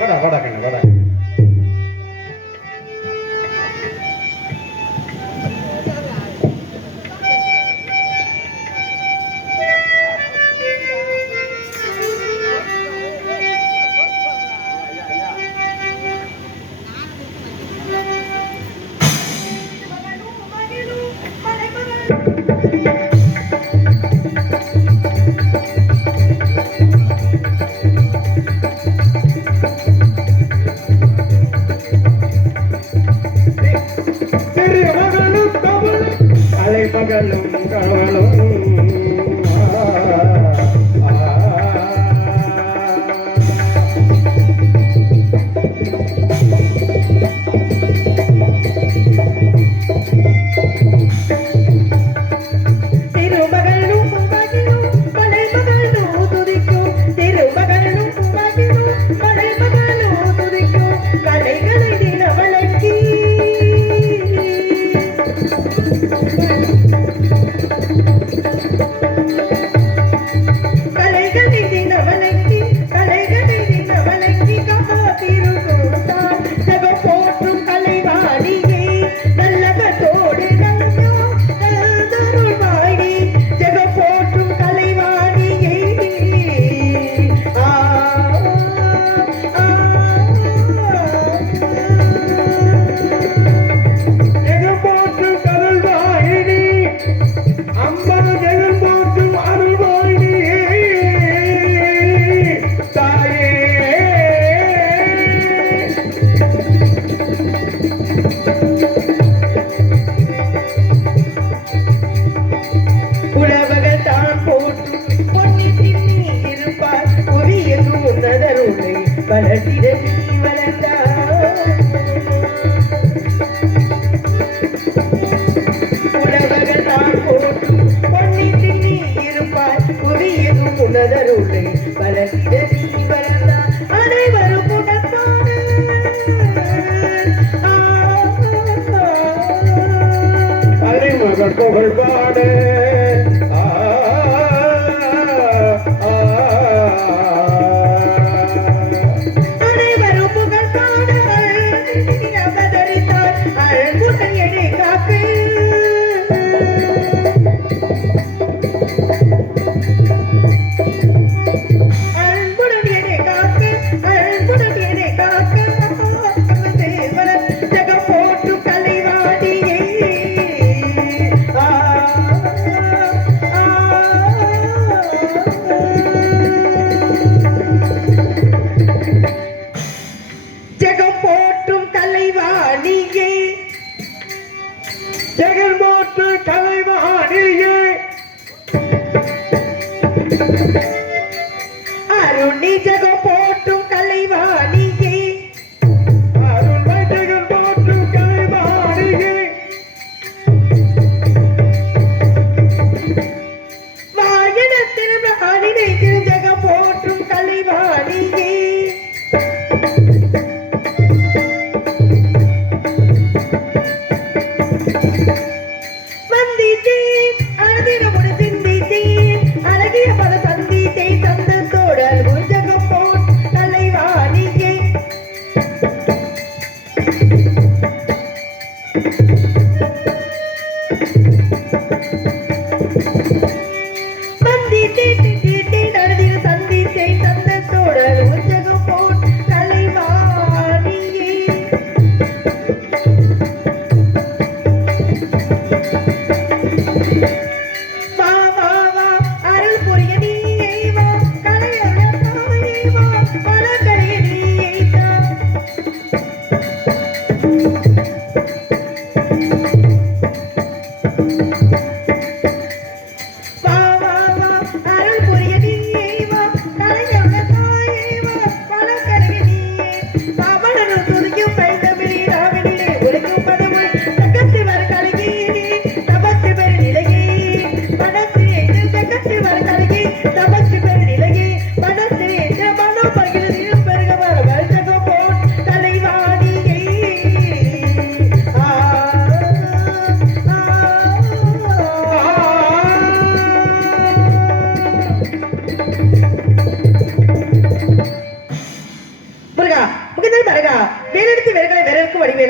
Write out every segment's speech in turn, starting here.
வாடா வாடா கண்ணு வாடா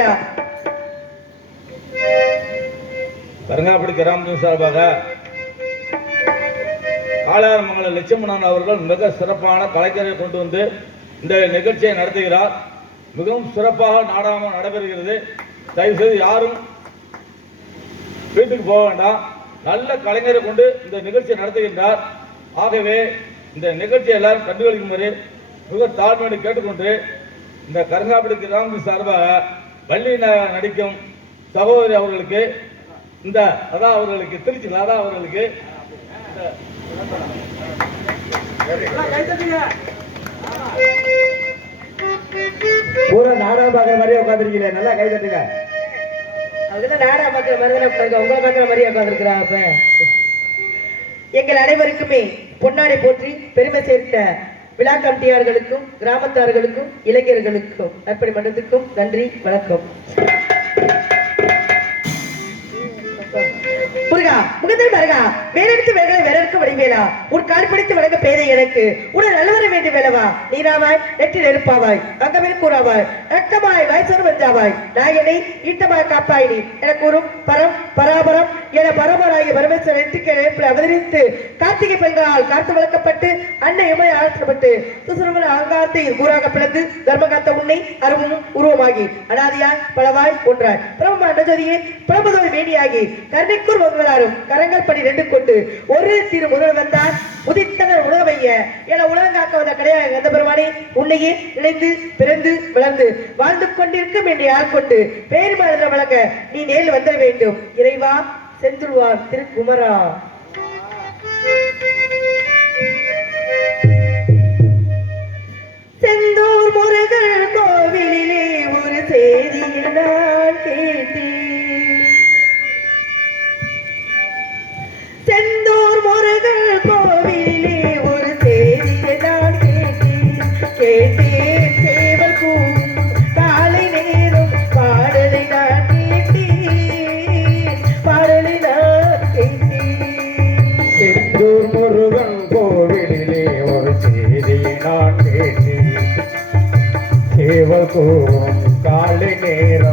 வேறெடுக்கும் வடிவேலா கருங்காப்படி கிராமத்தின் சார்பாக ஆளாரமங்கல லட்சுமணன் அவர்கள் மிக சிறப்பான கலைஞரை கொண்டு வந்து இந்த நிகழ்ச்சியை நடத்துகிறார். மிகவும் சிறப்பாக நாடாமல் நடைபெறுகிறது. தயவுசெய்து யாரும் வீட்டுக்கு போக வேண்டாம். நல்ல கலைஞரை கொண்டு இந்த நிகழ்ச்சியை நடத்துகின்றார். ஆகவே இந்த நிகழ்ச்சியை எல்லாரும் கண்டுகளிக்குமாறு மிக தாழ்மையோடு கேட்டுக்கொண்டு இந்த கருங்காப்பிடி கிராமத்தின் சார்பாக வள்ளி ந- நடிக்கும் சகோதரி அவர்களுக்கு இந்த அதான் அவர்களுக்கு திருச்சி லதா அவர்களுக்கு பூரா நாடகம் பார்க்குற மாதிரியே உட்காந்துருக்கீங்க நல்லா கை தட்டுங்க. அதுல நாடா பாக்குற மாதிரி தானே உங்களை பாக்குற மாதிரி உட்காந்துருக்கிறா அப்ப. எங்கள் அனைவருக்குமே பொன்னாடை போற்றி பெருமை சேர்த்த விழா கமிட்டியார்களுக்கும் கிராமத்தார்களுக்கும் இளைஞர்களுக்கும் அப்படி மன்றத்துக்கும் நன்றி வணக்கம். முருகா முகத்தில் மருகா வேறெடுத்து வேகளை வேறெடுக்க வடிவேலா உன் கால் பிடித்து வழங்க பேதை எனக்கு. உடல் நல்லவர வேண்டி வேலவா? நீராவாய் நெற்றில் நெருப்பாவாய் அங்கமே கூறாவாய் ரத்தமாய் வாய்சோறு வந்தாவாய் நாயனை ஈட்டமாய் காப்பாய் நீ. என கூறும் பரம் பராபரம் என பரமராகிய பரமேஸ்வரர் நெற்றிக்கு அவதரித்து கார்த்திகை பெண்களால் காத்து வளர்க்கப்பட்டு அன்னை இமை ஆழ்த்தப்பட்டு சுசுரமன அகங்காரத்தை கூறாக பிளந்து தர்மகாத்த உன்னை அருவும் உருவமாகி. அனாதியாய் பலவாய் ஒன்றாய். பிரம்ம அண்டஜோதியே பிரபதோதி மேனியாகி. கருணைக்கூர் வங்களாரும் கரங்கள் பணி ரெண்டு கொண்டு ஒரு திரு முதல் வந்தார் உதித்தனர் உலகமைய. என உலகம் காக்க வந்த கிடையாது எந்த பெருமானி? உன்னையே இணைந்து பிறந்து வளர்ந்து வாழ்ந்து கொண்டிருக்கும் என்று யார் கொண்டு பேர் மழுத வழங்க நீ நேரில் வந்த வேண்டும். இறைவா செந்துருவார் திருக்குமரா. செந்தூர் முருகன் கோவிலிலே ஒரு செய்தியில் நான் கேட்டேன். சேவல் கூறும் காலை நேரம்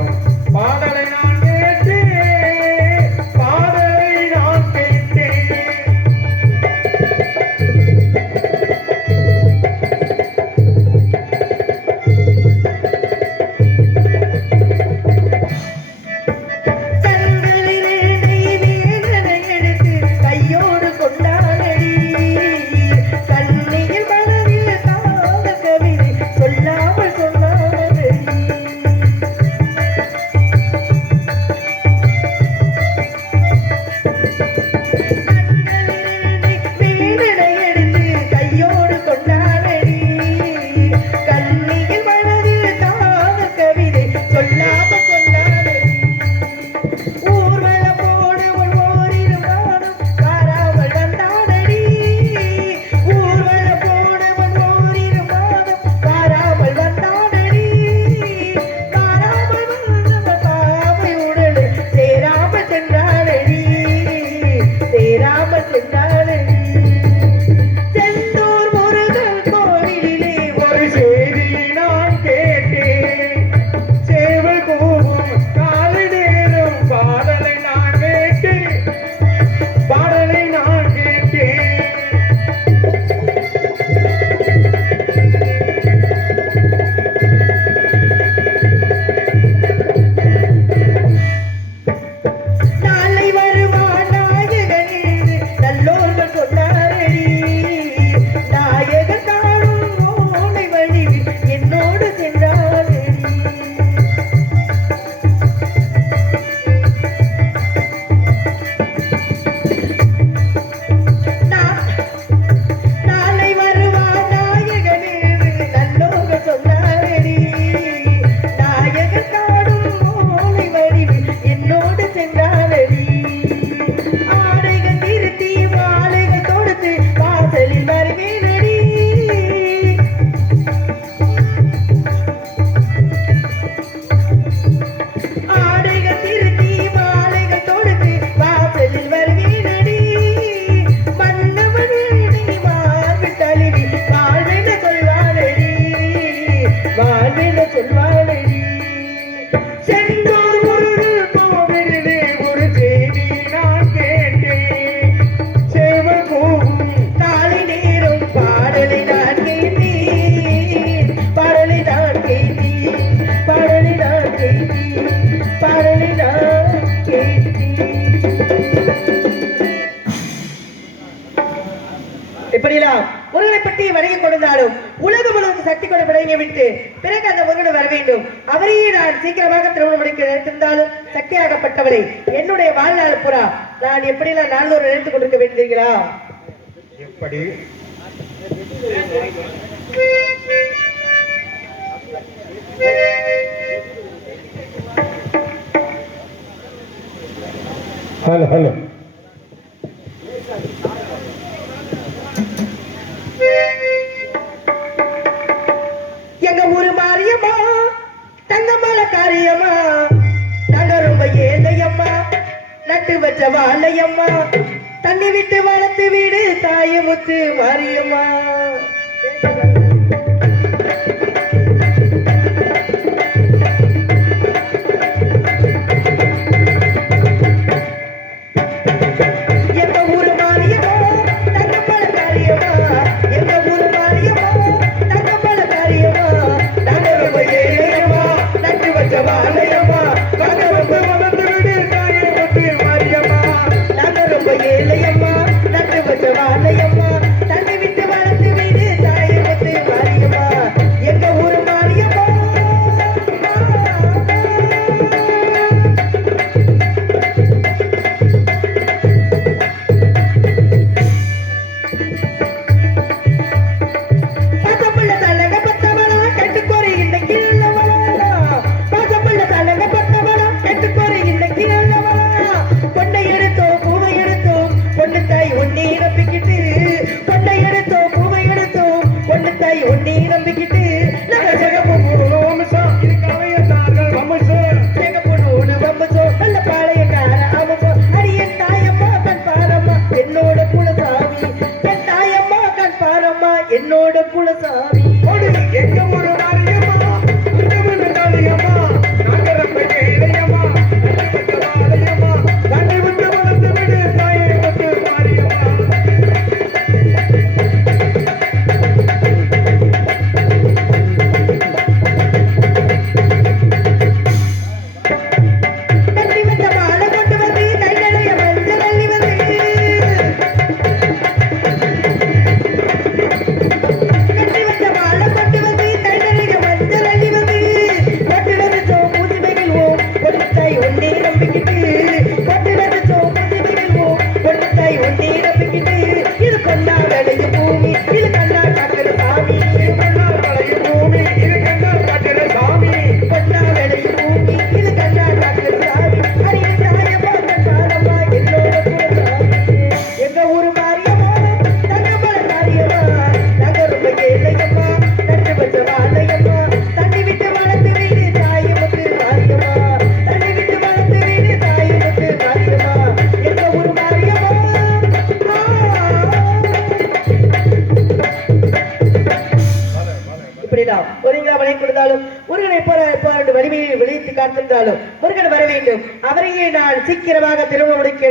நான் எப்படியெல்லாம் நாள்தோறும் நினைத்துக் கொண்டிருக்க வேண்டியீர்களா எப்படி? ஹலோ ஹலோ எங்க ஊரு மாரியம்மா தங்கமல காரியம்மா நாங்க ரொம்ப ஏழையம்மா நட்டு வச்ச வாழையம்மா. தண்ணி விட்டு வளர்த்து வீடு தாயமுத்து மாரியம்மா. இருந்தாலும் முருகன் வர வேண்டும். அவரையே நான் சீக்கிரமாக திரும்ப முடிக்க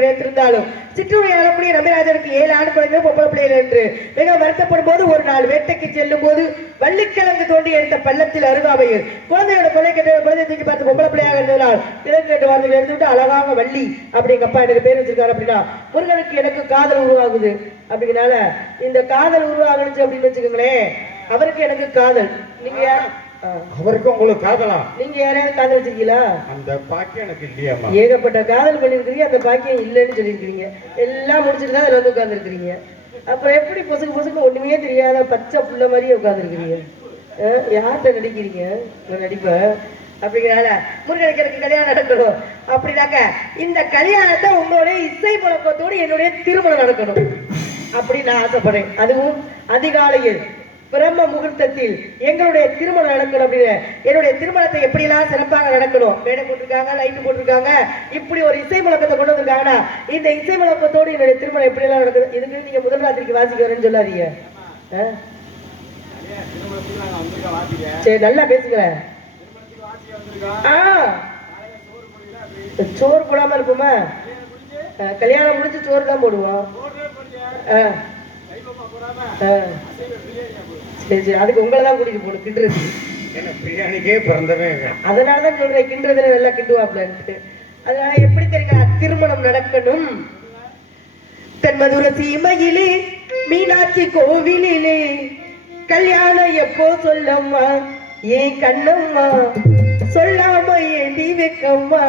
சிற்றூரை அளப்படிய நம்பிராஜனுக்கு ஏழு ஆண் குழந்தை பொம்பளை பிள்ளைகள் என்று மிக வருத்தப்படும் போது ஒரு நாள் வேட்டைக்கு செல்லும் போது வள்ளிக்கிழங்கு தோண்டி எடுத்த பள்ளத்தில் அருகாமையில் குழந்தையோட கொலை கட்ட குழந்தை தூக்கி பார்த்து பொம்பளை பிள்ளையாக இருந்ததால் கிழங்கு கட்டு வார்த்தைகள் எடுத்துவிட்டு அழகாக வள்ளி அப்படி எங்க அப்பா எனக்கு பேர் வச்சிருக்காரு அப்படின்னா முருகனுக்கு எனக்கு காதல் உருவாகுது. அப்படிங்கிறனால இந்த காதல் உருவாகுனுச்சு அப்படின்னு வச்சுக்கோங்களேன் அவருக்கு எனக்கு காதல். நீங்க அவருக்கு உங்களுக்கு காதலா? நீங்க யாரையாவது காதல் வச்சிருக்கீங்களா? அந்த பாக்கி எனக்கு இல்லையாம்மா. ஏகப்பட்ட காதல் பண்ணிருக்கிறீங்க அந்த பாக்கியம் இல்லைன்னு சொல்லியிருக்கிறீங்க. எல்லாம் முடிச்சுட்டு தான் அதில் வந்து உட்காந்துருக்கிறீங்க அப்புறம் எப்படி பொசுக்கு பொசுக்கு ஒண்ணுமே தெரியாத பச்சை புள்ள மாதிரியே உட்காந்துருக்கிறீங்க யார்கிட்ட நடிக்கிறீங்க? நான் நடிப்பேன் அப்படிங்கிறனால முருகனுக்கு கல்யாணம் நடக்கணும். அப்படின்னாக்க இந்த கல்யாணத்தை உங்களுடைய இசை முழக்கத்தோடு என்னுடைய திருமணம் நடக்கணும். அப்படி நான் ஆசைப்படுறேன். அதுவும் அதிகாலையில். பிரம்ம முகூர்த்தத்தில் எங்களுடைய திருமணம் நடக்கணும் அப்படின்னு. என்னுடைய திருமணத்தை எப்படிலாம் சிறப்பாக நடக்கணும்? மேடை போட்டிருக்காங்க லைட்டு போட்டிருக்காங்க இப்படி ஒரு இசை முழக்கத்தை கொண்டு வந்திருக்காங்கன்னா இந்த இசை முழக்கத்தோடு என்னுடைய திருமணம் எப்படிலாம் நடக்குது? இதுக்கு நீங்க முதல் ராத்திரிக்கு வாசிக்க வரேன்னு சொல்லாதீங்க. ஆ? சரி நல்லா பேசுகிறேன் ஆ. சோறு போடாம இருப்போமா கல்யாணம் முடிஞ்சு சோறு தான் போடுவோம். ஆ. ஆ. சரி சரி அதுக்கு உங்களை தான் கூட்டிட்டு போகணும் கிண்டுறது. ஏன்னா பிரியாணிக்கே பிறந்தவன் அதனால தான் சொல்றேன் கிண்டுறதுல நல்லா கிண்டுவாப்லன்ட்டு அதனால எப்படி தெரியுங்க திருமணம் நடக்கணும். தென்மதுர சீமையிலே மீனாட்சி கோவிலிலே கல்யாணம் எப்போ சொல்லம்மா? ஏன் கண்ணம்மா? சொல்லாம ஏண்டி வைக்கம்மா?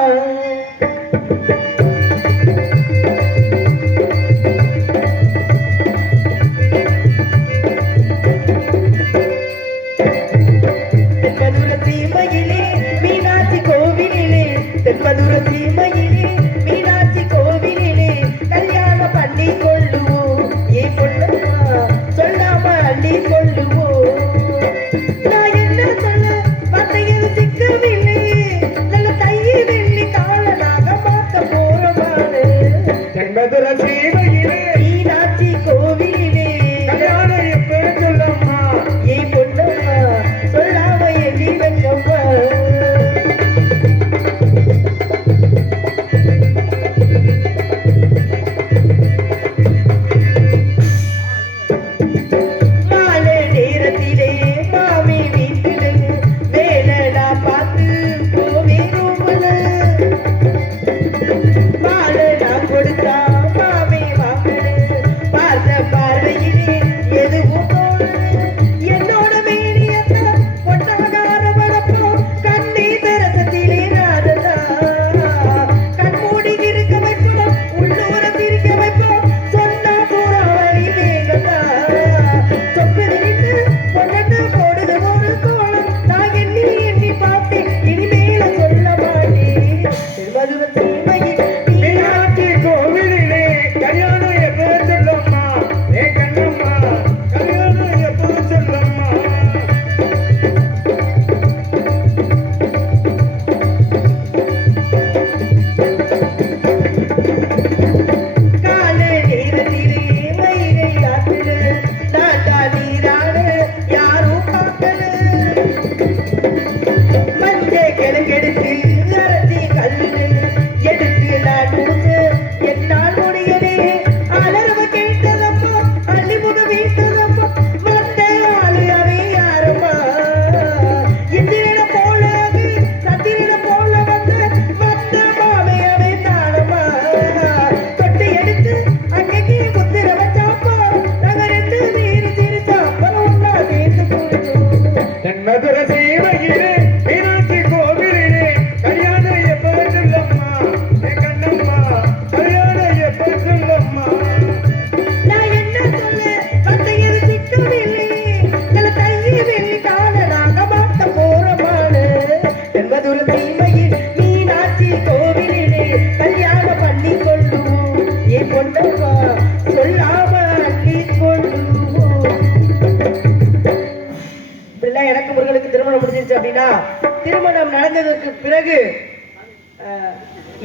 அப்படின்னா திருமணம் நடந்ததற்கு பிறகு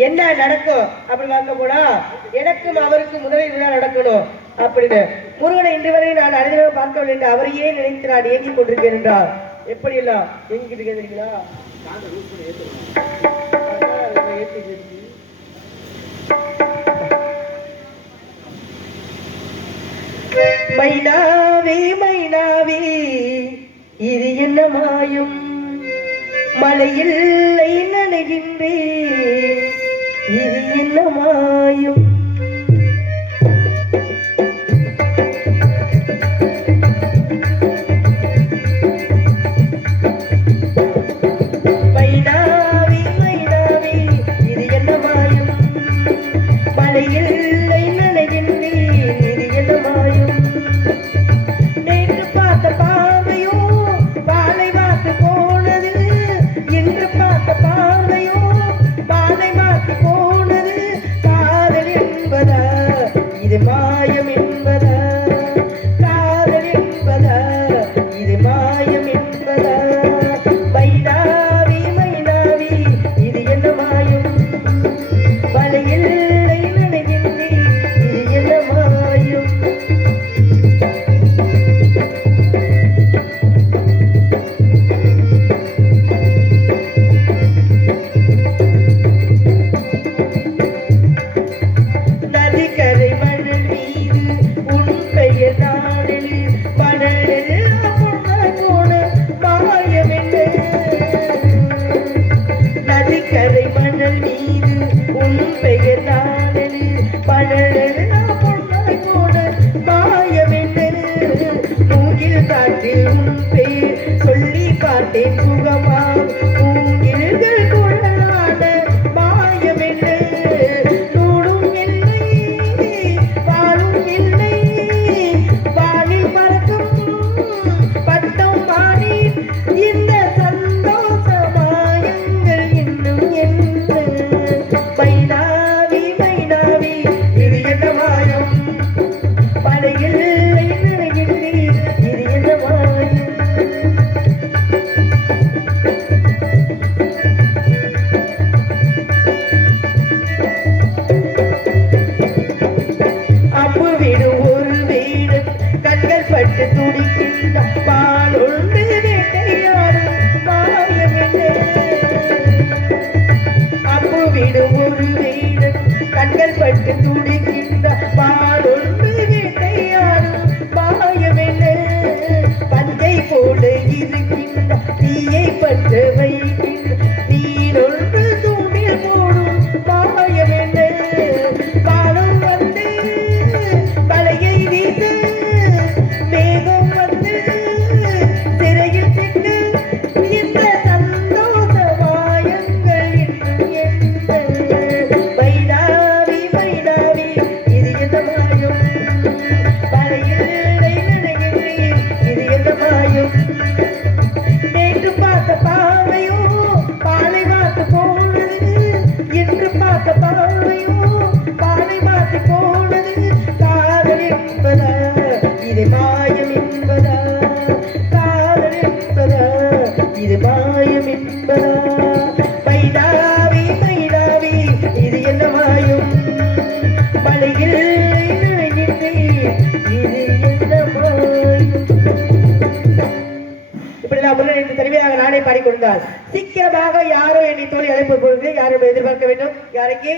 என்ன நடக்கும்? அப்படி பார்க்க போனா எனக்கும் அவருக்கும் முதலில் விழா நடக்கணும் அப்படின்னு. முருகனை இன்று நான் அறிந்தவரை பார்க்கவில்லை என்று அவரையே நினைத்து நான் ஏங்கிக் கொண்டிருக்கேன் என்றார் எப்படி எல்லாம் ஏங்கிட்டு கேட்குறீங்களா மைனாவே மைனாவே இது என்ன மாயும்? மலையில் நனைகின்றேன். இது என்னமாயும் காதலின்பதா காதலின்பதா இது மாயம் என்பதா? பைதாவி பைதாவி இது சீக்கிரமாக யாரோ என்னை தோழி அழைப்பு பொழுது யாரும் எதிர்பார்க்க வேண்டும்? யாருக்கு?